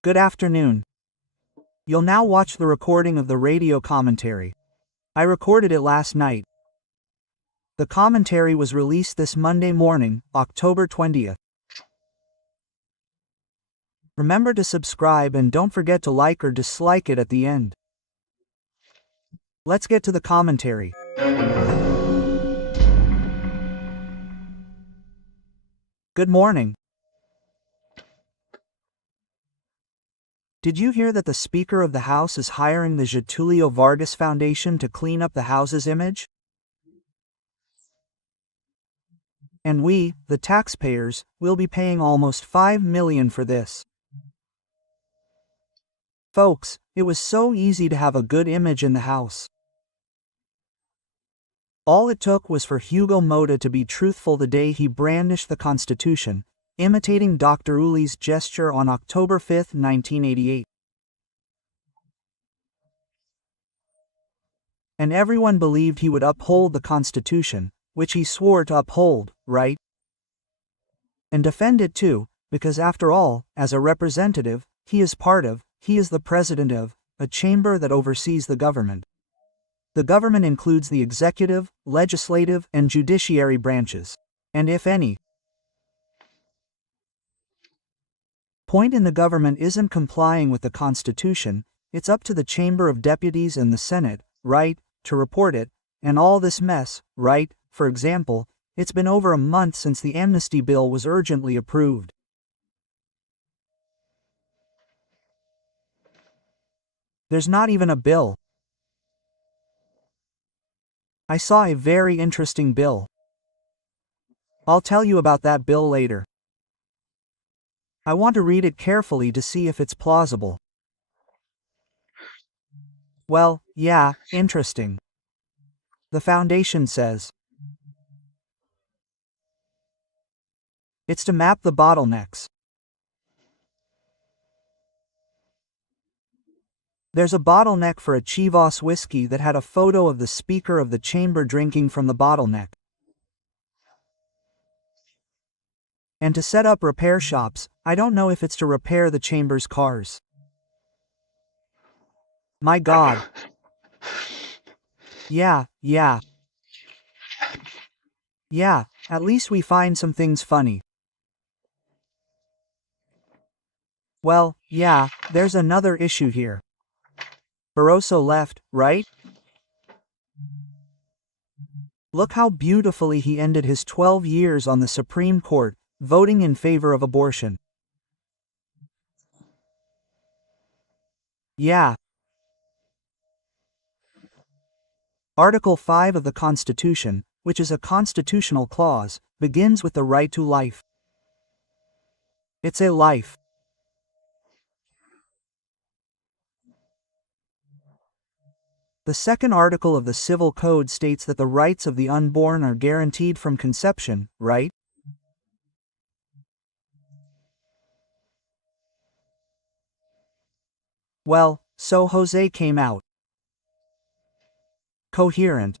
Good afternoon. You'll now watch the recording of the radio commentary. I recorded it last night. The commentary was released this Monday morning, October 20th. Remember to subscribe and don't forget to like or dislike it at the end. Let's get to the commentary. Good morning. Did you hear that the Speaker of the House is hiring the Getulio Vargas Foundation to clean up the House's image? And we, the taxpayers, will be paying almost $5 million for this. Folks, it was so easy to have a good image in the House. All it took was for Hugo Motta to be truthful the day he brandished the Constitution, imitating Dr. Uli's gesture on October 5, 1988. And everyone believed he would uphold the Constitution, which he swore to uphold, right? And defend it too, because after all, as a representative, he is the president of, a chamber that oversees the government. The government includes the executive, legislative, and judiciary branches. And if any point in the government isn't complying with the Constitution, it's up to the Chamber of Deputies and the Senate, right, to report it, and all this mess, right? For example, it's been over a month since the amnesty bill was urgently approved. There's not even a bill. I saw a very interesting bill. I'll tell you about that bill later. I want to read it carefully to see if it's plausible. Well, yeah, interesting. The foundation says it's to map the bottlenecks. There's a bottleneck for a Chivas whiskey that had a photo of the Speaker of the Chamber drinking from the bottleneck. And to set up repair shops, I don't know if it's to repair the Chamber's cars. My God. Yeah, at least we find some things funny. Well, yeah, there's another issue here. Barroso left, right? Look how beautifully he ended his 12 years on the Supreme Court, voting in favor of abortion. Yeah. Article 5 of the Constitution, which is a constitutional clause, begins with the right to life. It's a life. The second article of the Civil Code states that the rights of the unborn are guaranteed from conception, right? Well, so Jose came out coherent.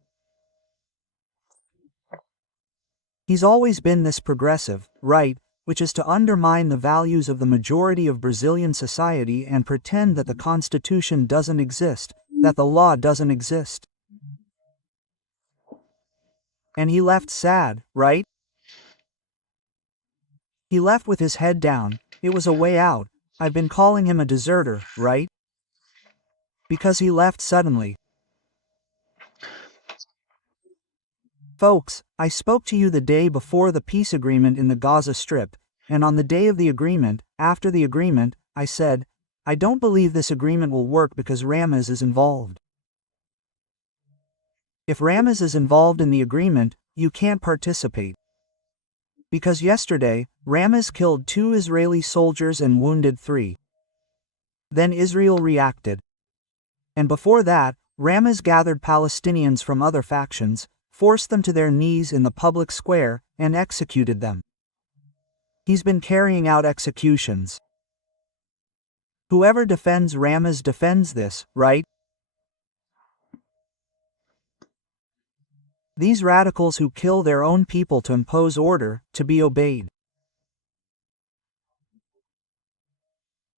He's always been this progressive, right, which is to undermine the values of the majority of Brazilian society and pretend that the Constitution doesn't exist, that the law doesn't exist. And he left sad, right? He left with his head down. It was a way out. I've been calling him a deserter, right? Because he left suddenly. Folks, I spoke to you the day before the peace agreement in the Gaza Strip, and on the day of the agreement, after the agreement, I said, I don't believe this agreement will work because Ramos is involved. If Ramos is involved in the agreement, you can't participate. Because yesterday, Ramos killed 2 Israeli soldiers and wounded 3. Then Israel reacted. And before that, Ramos gathered Palestinians from other factions, forced them to their knees in the public square, and executed them. He's been carrying out executions. Whoever defends Ramos defends this, right? These radicals who kill their own people to impose order, to be obeyed.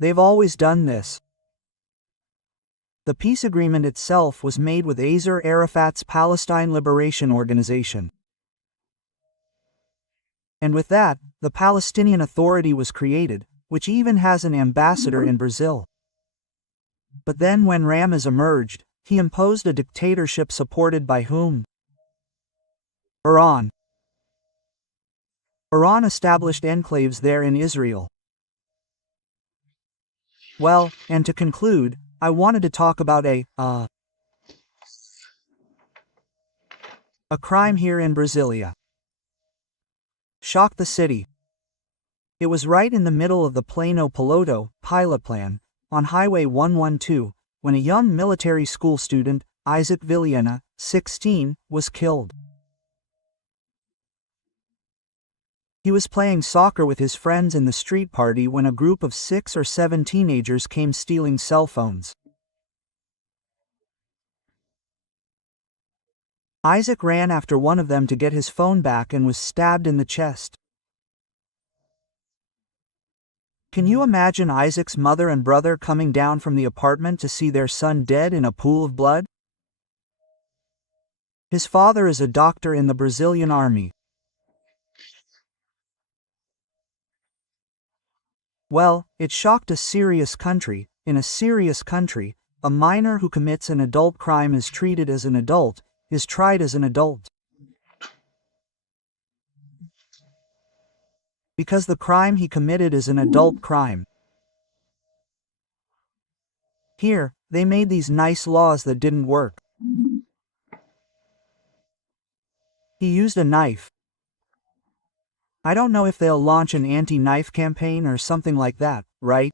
They've always done this. The peace agreement itself was made with Yasser Arafat's Palestine Liberation Organization. And with that, the Palestinian Authority was created, which even has an ambassador in Brazil. But then when Ramez emerged, he imposed a dictatorship supported by whom? Iran. Iran established enclaves there in Israel. Well, and to conclude, I wanted to talk about a crime here in Brasilia. Shocked the city. It was right in the middle of the Plano Piloto pilot plan, on Highway 112, when a young military school student, Isaac Vilhena, 16, was killed. He was playing soccer with his friends in the street party when a group of 6 or 7 teenagers came stealing cell phones. Isaac ran after one of them to get his phone back and was stabbed in the chest. Can you imagine Isaac's mother and brother coming down from the apartment to see their son dead in a pool of blood? His father is a doctor in the Brazilian army. Well, it shocked a serious country. In a serious country, a minor who commits an adult crime is treated as an adult, is tried as an adult. Because the crime he committed is an adult crime. Here, they made these nice laws that didn't work. He used a knife. I don't know if they'll launch an anti-knife campaign or something like that, right?